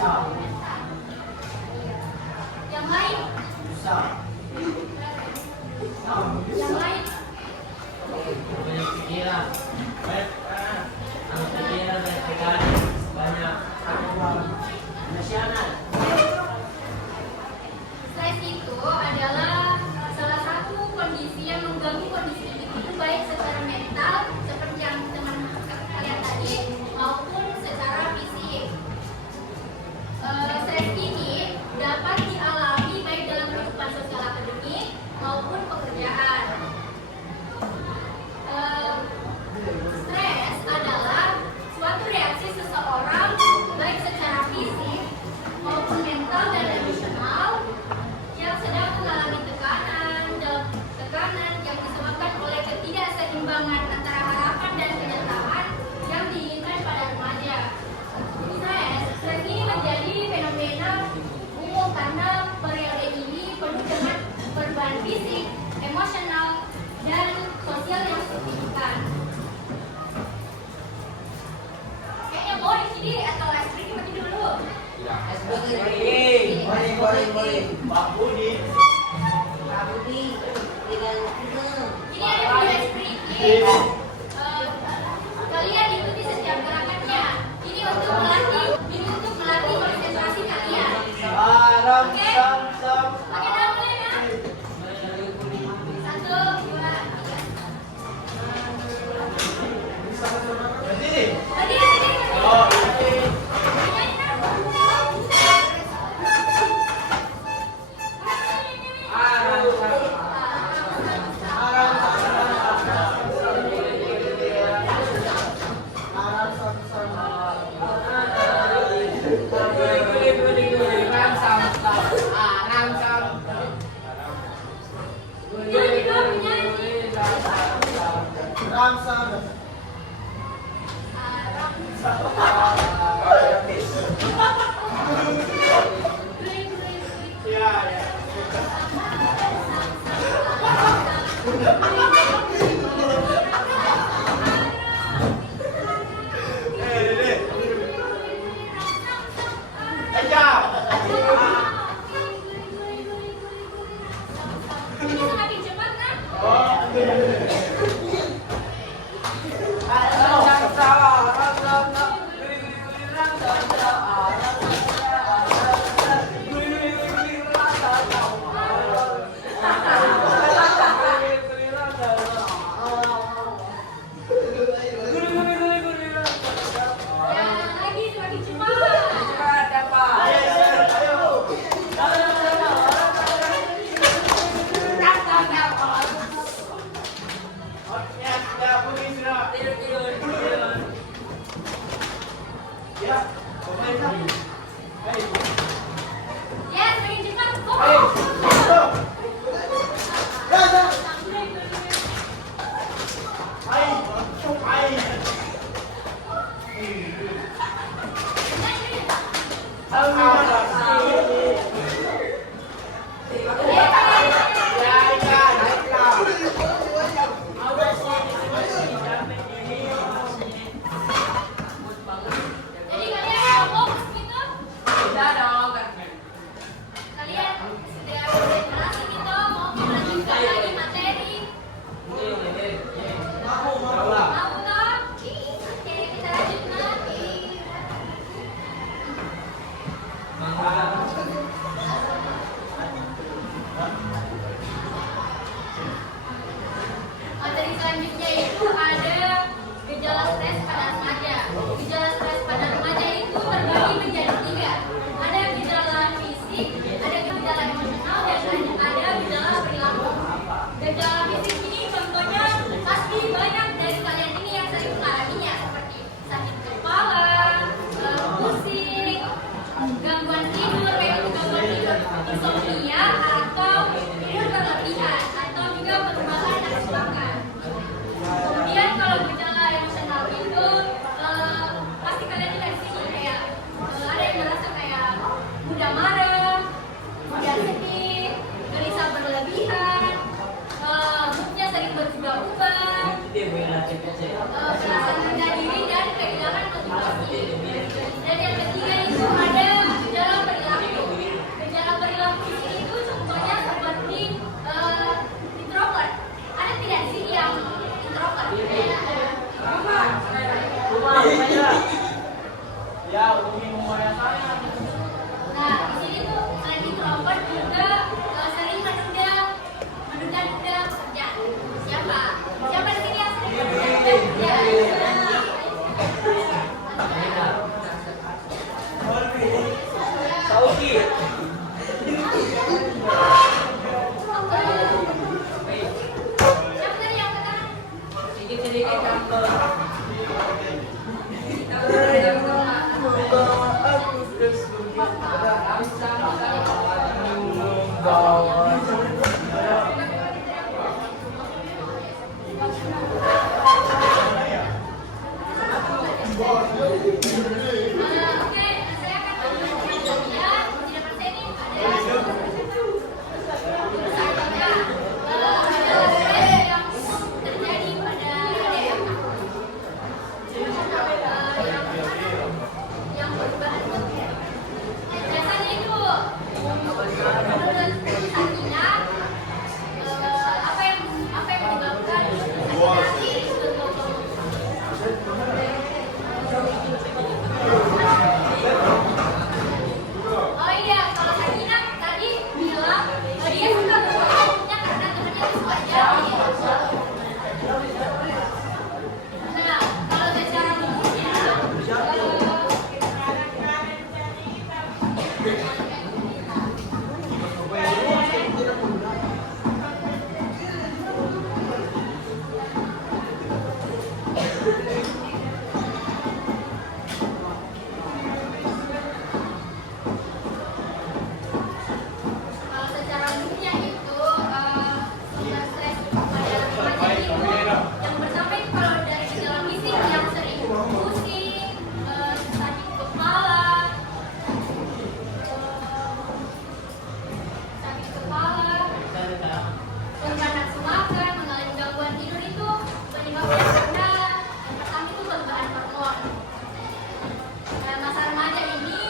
Yang lain? Yang lain? Banyak pikiran. Banyak pikiran, banyak nasional. Stres itu adalah salah satu kondisi yang mengganggu kondisi individu baik secara mental seperti yang teman kalian tadi maupun secara fisik. Stres ini dapat dialami baik dalam kehidupan sosial akademik maupun pekerjaan. Stres adalah suatu reaksi seseorang baik secara fisik maupun mental dan emosional yang sedang mengalami tekanan yang disebabkan oleh ketidakseimbangan antara harapan dan kenyataan yang diinginkan pada remaja. Stres ini menjadi fenomena umum karena periode ini penuh dengan perubahan fisik, emosional, dan sosial yang signifikan. Kayaknya mau di sini atau listrik mati dulu. Boleh. Pak Budi. Dengan Ini ada video listrik. Kalian ikuti setiap gerakannya. Ini untuk melatih konsentrasi kalian. Oke? Oke, dah mulai ya. 1, 2, 3. Berdiri. Oke, saya akan menunjukkan kalian di depan saya ini ada stres yang terjadi pada ADM yang berbahan biasanya itu menurut Sakina apa yang menyebabkan oh iya, kalau Sakina tadi bilang dia suka berfotonya karena temennya itu suka jadi. Nah, kalau secara umumnya kalau secara umumnya itu sumber stres pada remaja itu yang pertama itu kalau dari gejala fisik yang sering pusing, sakit kepala, penurunan nafsu makan, mengalami gangguan tidur itu penyebabnya karena yang pertama itu perubahan hormon. Nah, masa remaja ini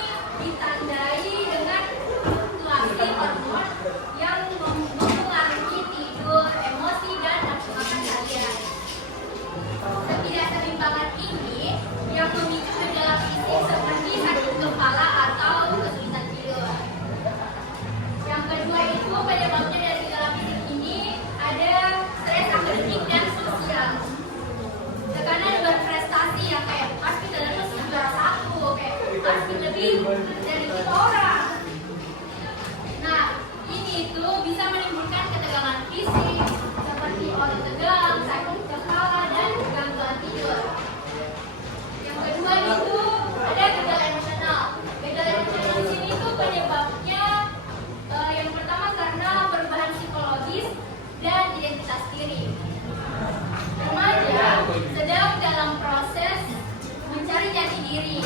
ditandai dengan fluktuasi hormon yang mempengaruhi tidur, emosi, dan nafsu makan kalian. Ketidakseimbangan ini yang memicu gejala fisik seperti sakit kepala atau kesulitan tidur. Yang kedua itu penyebabnya dari gejala fisik ini ada stres akademik dan sosial. Tekanan berprestasi yang kayak pasti dalam juara satu, kayak pasti lebih dari 3 orang. Nah, ini tuh bisa menimbulkan ketegangan fisik seperti otot tegang, sakit kepala, dan gangguan tidur. Yang kedua itu ada gejala emosional. Gejala emosional di sini tuh penyebabnya yang pertama karena perubahan psikologis dan identitas diri. Remaja sedang dalam proses mencari jati diri.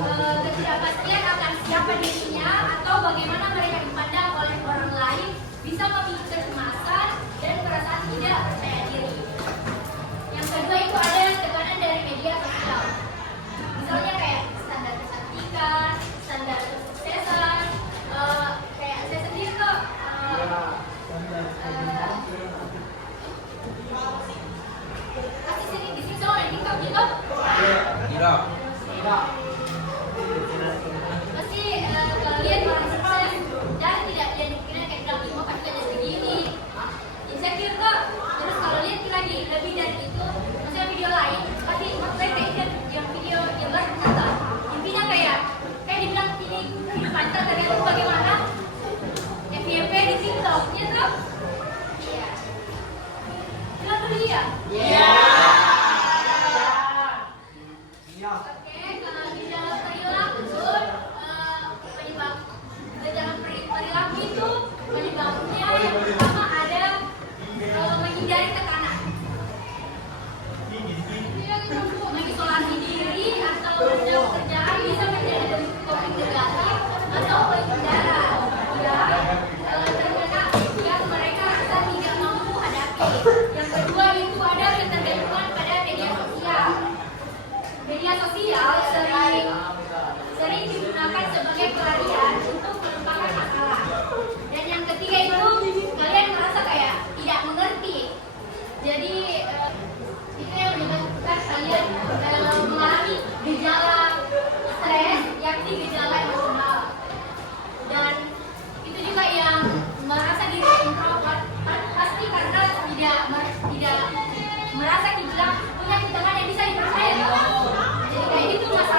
Ketidakpastian akan siapa dirinya atau bagaimana mereka dipandang oleh orang lain bisa memicu kecemasan dan perasaan tidak percaya diri. Yang kedua itu ada tekanan dari media sosial. Misalnya kayak standar kecantikan, standar kesuksesan, kayak saya sendiri kok kasih sini di sini soalnya di TikTok. Pasti kalian orang sukses dan tidak dikira kayak bilang mau pasti ada segini. Insecure kok. Terus kalau lihat lagi lebih dari itu, maksudnya video lain pasti maksudnya kayak yang video yang baru kata. Intinya kayak dibilang ini pantas tergantung bagaimana FYP di TikTok, ya toh? Iya. Bilang dulu ya. Oke, kalau gejala perilaku, perilaku itu penyebabnya yang pertama ada menghindari tekanan, mengisolasi diri atau menjauh kerjaan bisa menjadi coping negatif atau penghindara terkena yang mereka rasa tidak mampu hadapi. Yang kedua itu ada ketergantungan pada media sosial. Media sosial sering digunakan sebagai pelarian untuk melupakan masalah. Dan yang ketiga itu kalian merasa kayak tidak mengerti. Jadi itu yang menyebabkan kalian mengalami gejala stres, yakni gejala emosional. Dan itu juga yang merasa diri introvert pasti karena tidak merasa dibilang punya ketegangan yang bisa dipercaya. Jadi kayak gitu mas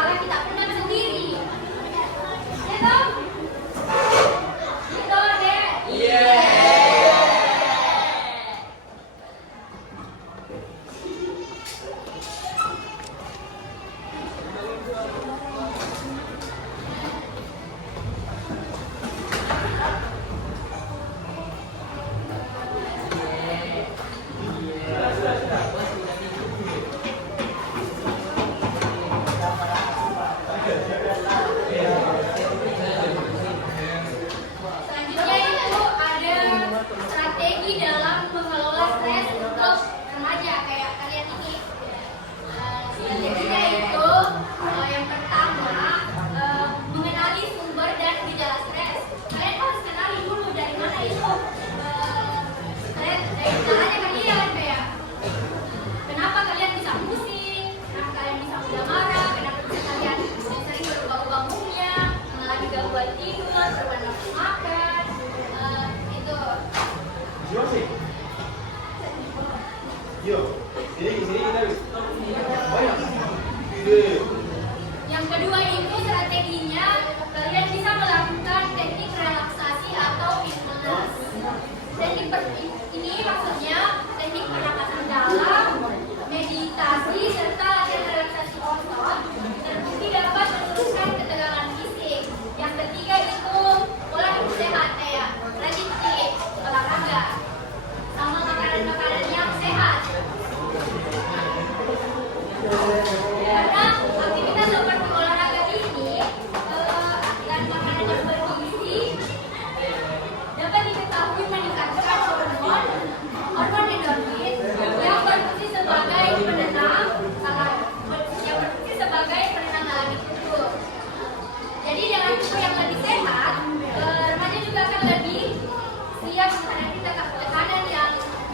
berwarna makan, itu. Siapa sih? Yo, sini kita banyak ide. Yang kedua itu strateginya kalian bisa melakukan teknik relaksasi atau mindfulness. Ini maksudnya teknik pernapasan dalam, meditasi serta latihan relaksasi otot terbukti dapat menurunkan ketegangan fisik. Yang ketiga itu pola hidup sehat kayak rajin fit, olahraga, sama makanan-makanan yang sehat. Karena aktivitas seperti olahraga ini dan makanan yang bergizi dapat diketahui meningkatkan hormon endorfin yang berfungsi sebagai penenang alami tubuh. Jadi dengan tubuh yang lebih sehat, remaja juga akan lebih siap menghadapi tekanan yang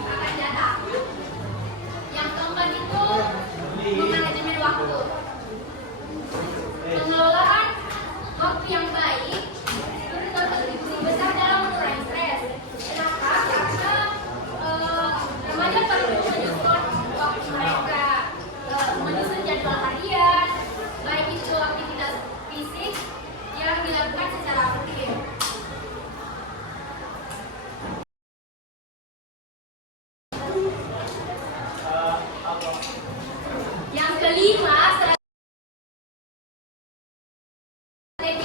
akan datang. Yang keempat itu memanajemen waktu. Pengelolaan waktu yang baik turut berkontribusi besar dalam mengurangi stres. Kenapa? Karena remaja perlu menyusun waktu mereka, menyusun jadwal harian, baik itu aktivitas fisik yang dilakukan secara rutin. Yang kelima, strategi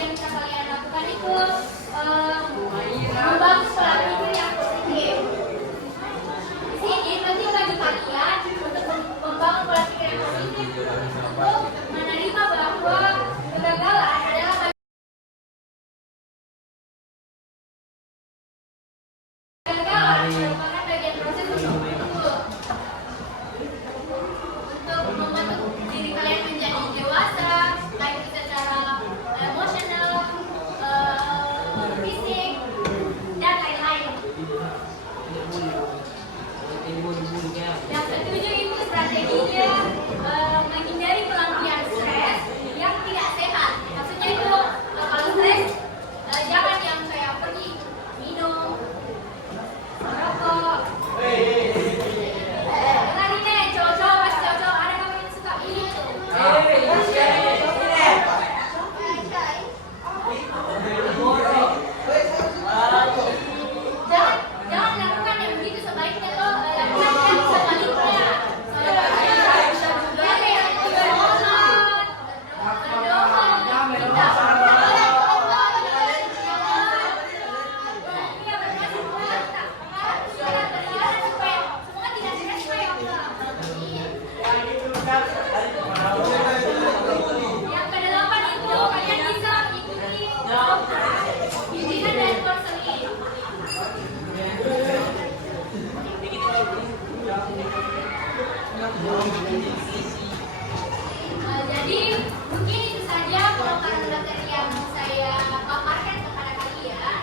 yang bisa kalian lakukan itu membangun pola pikir yang positif. Di sini penting bagi kalian untuk membangun pola pikir yang positif untuk menerima bahwa kegagalan adalah merupakan bagian proses untuk tumbuh. Untuk membentuk diri kalian menjadi dewasa, baik itu secara emosional, fisik, dan lain-lain. Yang ketujuh itu strateginya menghindari pelampiasan stres yang tidak sehat. Maksudnya itu kalau stres jangan yang kayak pergi minum, merokok. Lagi nih cowok-cowok, pas cowok-cowok ada kamu yang suka ini tuh. Jangan lakukan yang begitu, sebaiknya lo lakukan yang sebaliknya. Soalnya yang berdoa, minta yang kedelapan itu kalian bisa mengikuti bimbingan dari konseling. Jadi mungkin itu saja pelonggaran materi yang saya paparkan kepada kalian.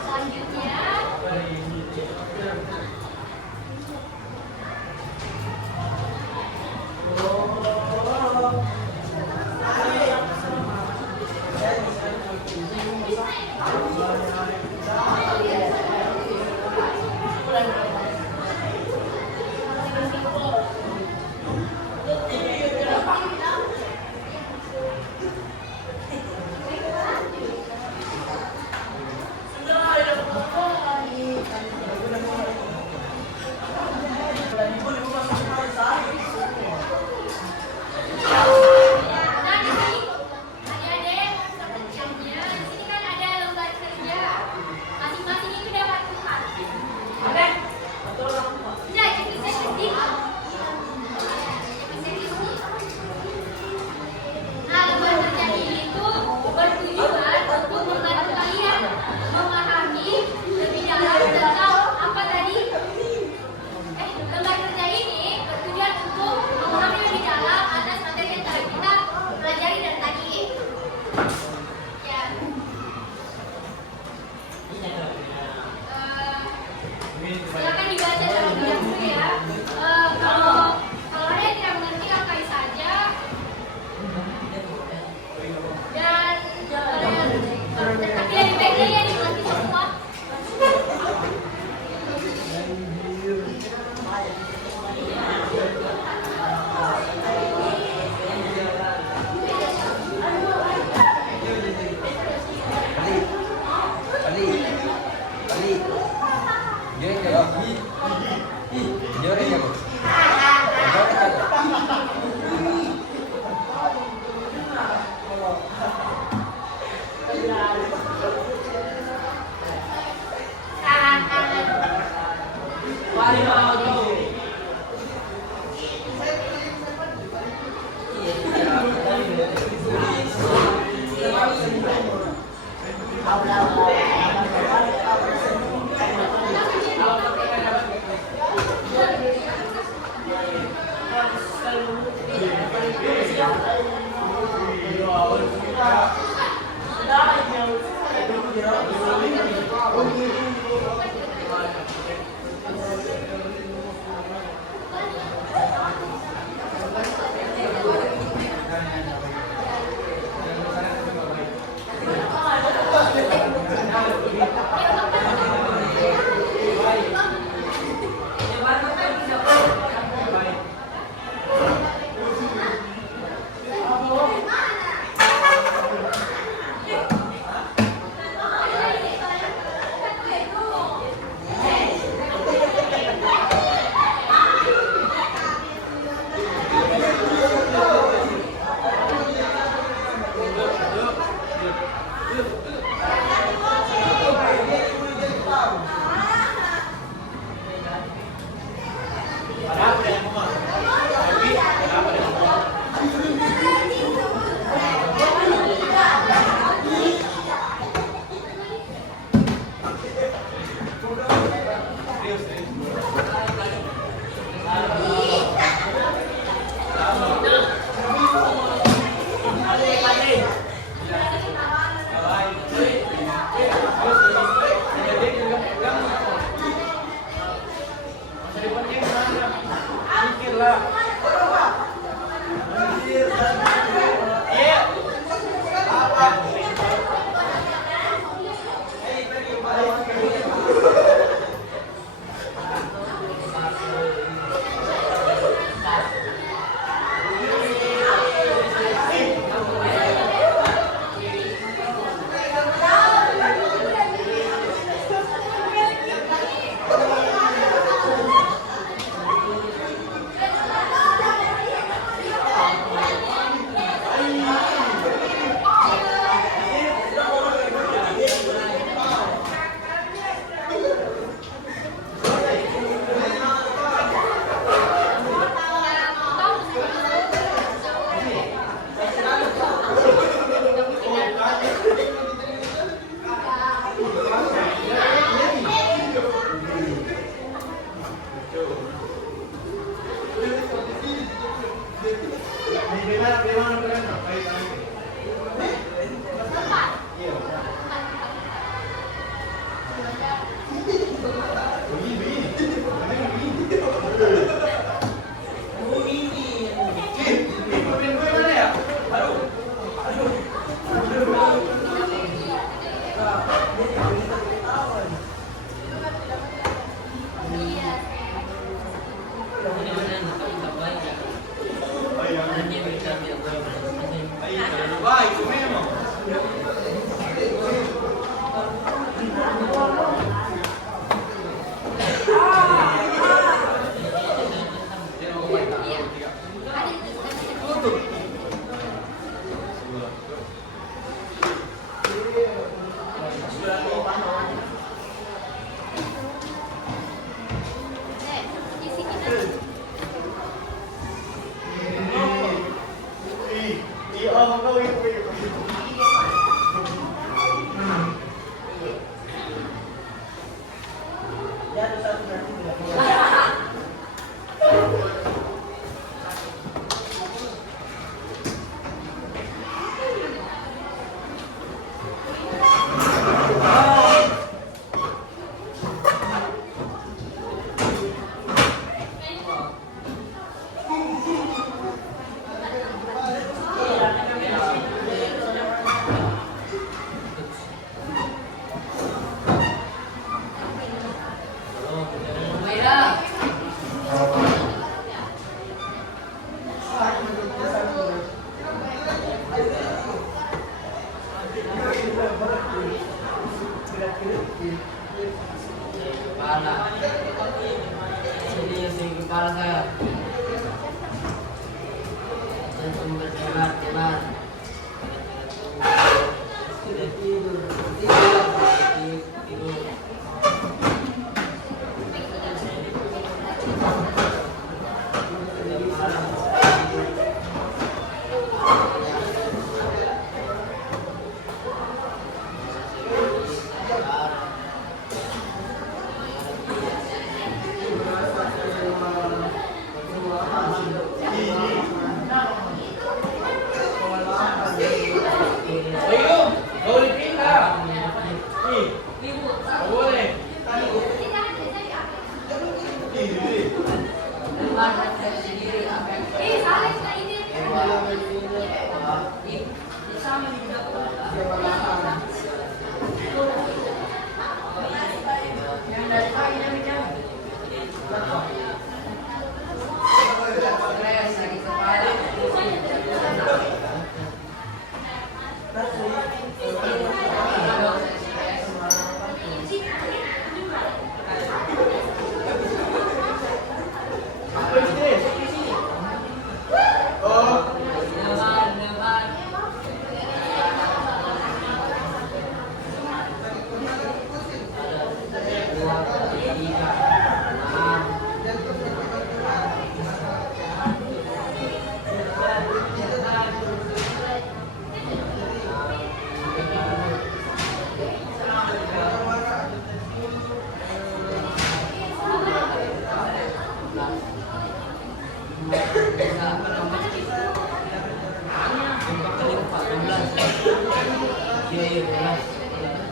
Selanjutnya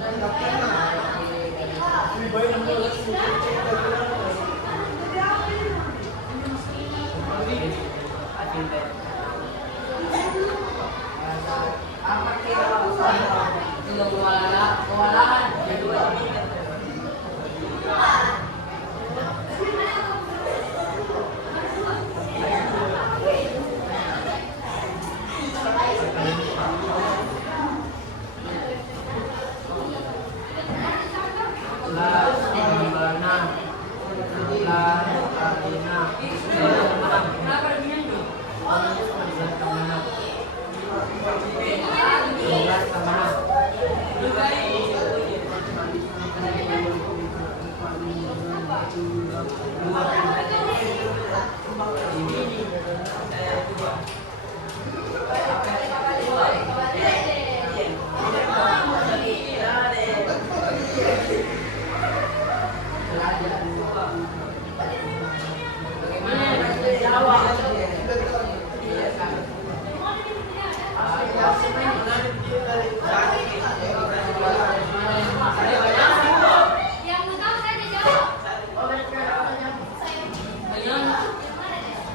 Lebih baik kamu cek Yang engkau saya jawab.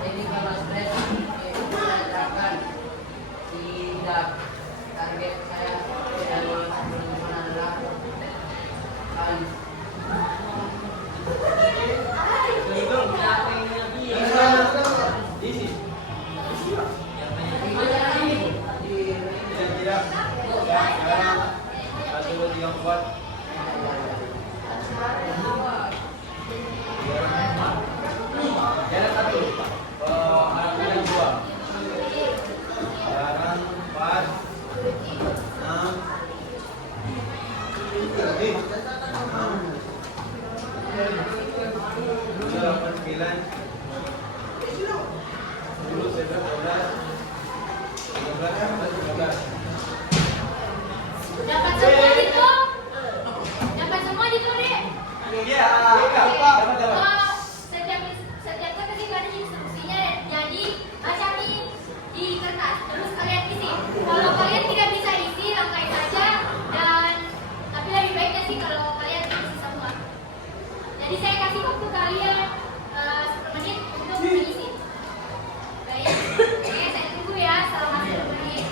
Ini kalau stres akan tidak target saya dari teman-teman adalah kan yang kuat. Jalan satu, arah yang dua, jalan 4, 6, 8, 9, 10, 11, 12, 13, 14, 15. Dapat semua gitu. Dapat semua gitu, Dek. Iya, dapat. Setiap kasih ada instruksinya, jadi baca di kertas, terus kalian isi. Kalau kalian tidak bisa isi, langkai saja, dan tapi lebih baiknya sih kalau kalian isi semua. Jadi saya kasih waktu kalian 10 menit untuk mengisi. Baik, oke, saya tunggu ya selama 10 menit.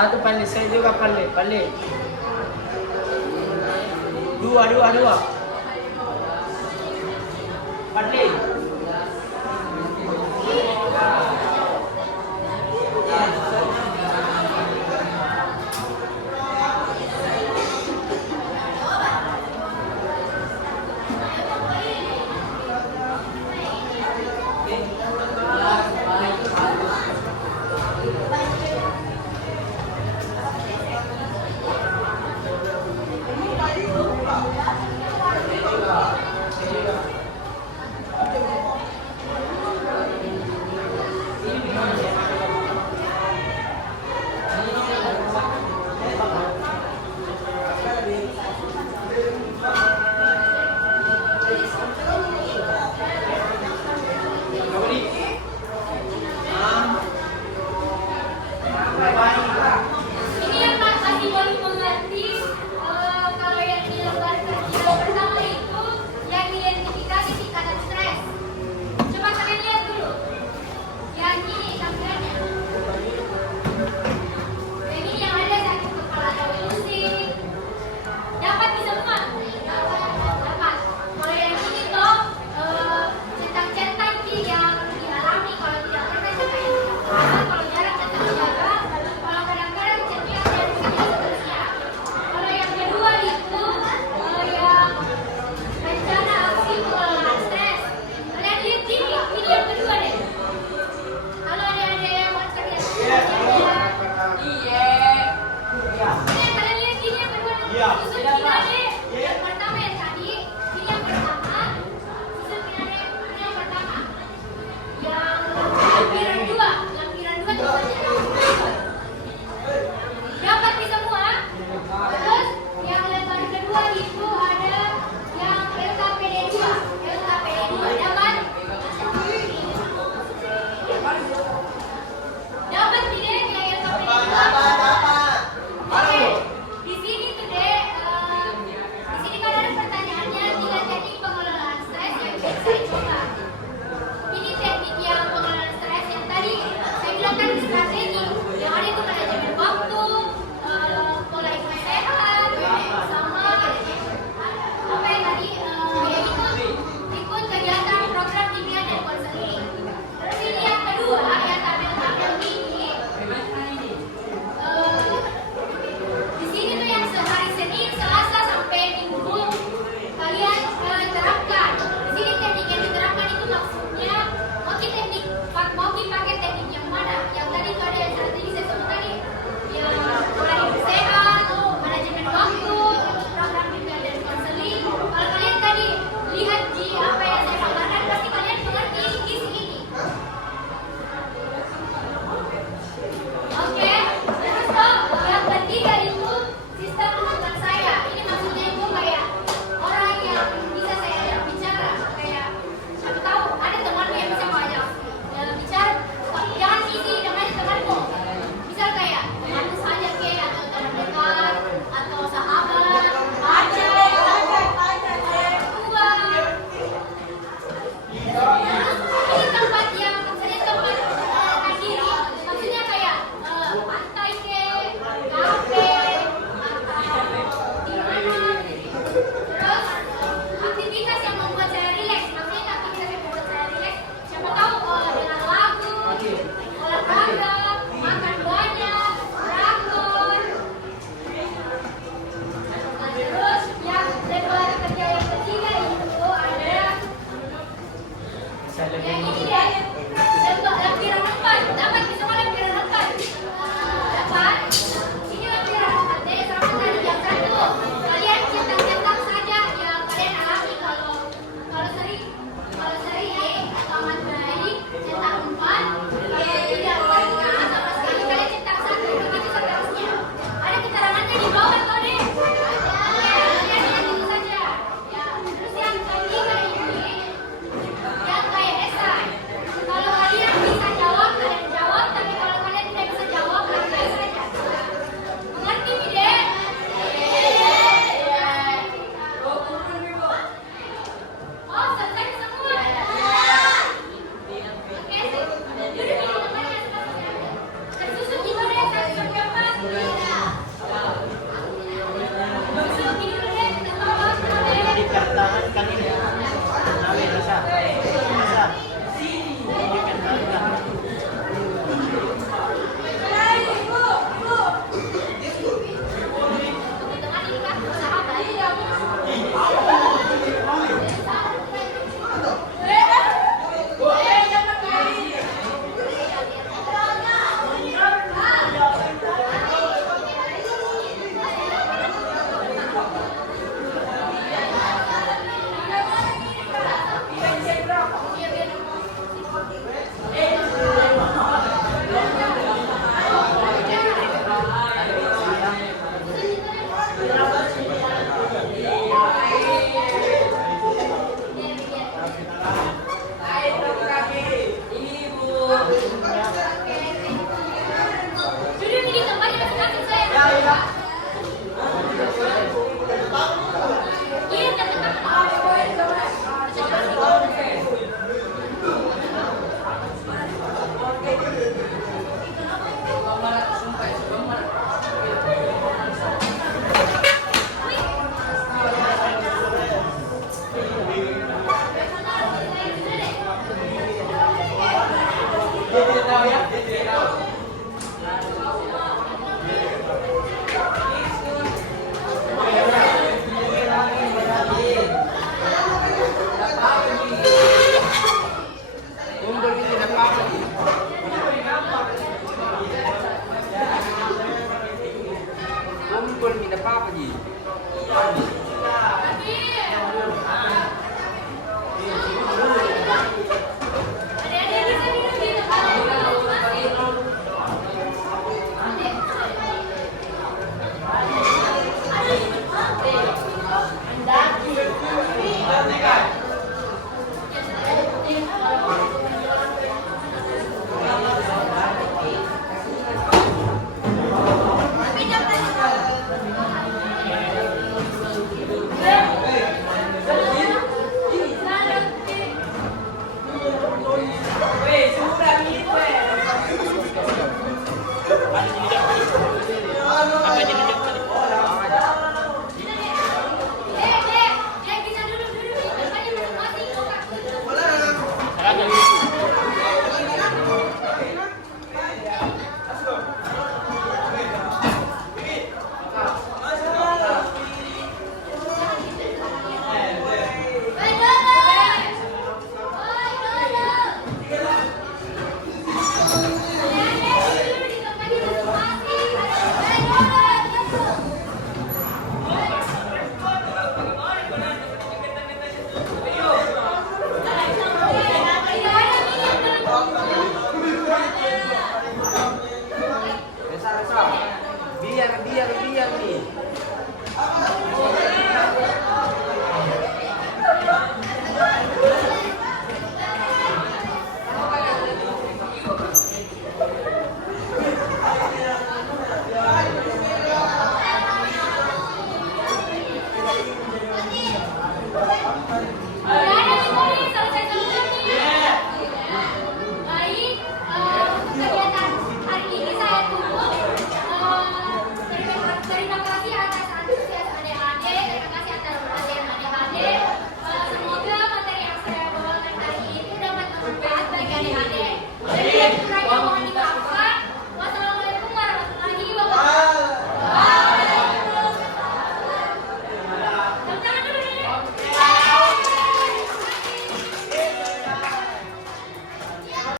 Satu Pali, saya juga Pali. Pali. Dua. Pali. Dia tidak tahu ya. Dia tidak tahu. Kumpul kita tidak apa-apa Ji. Kumpul kita apa-apa Ji.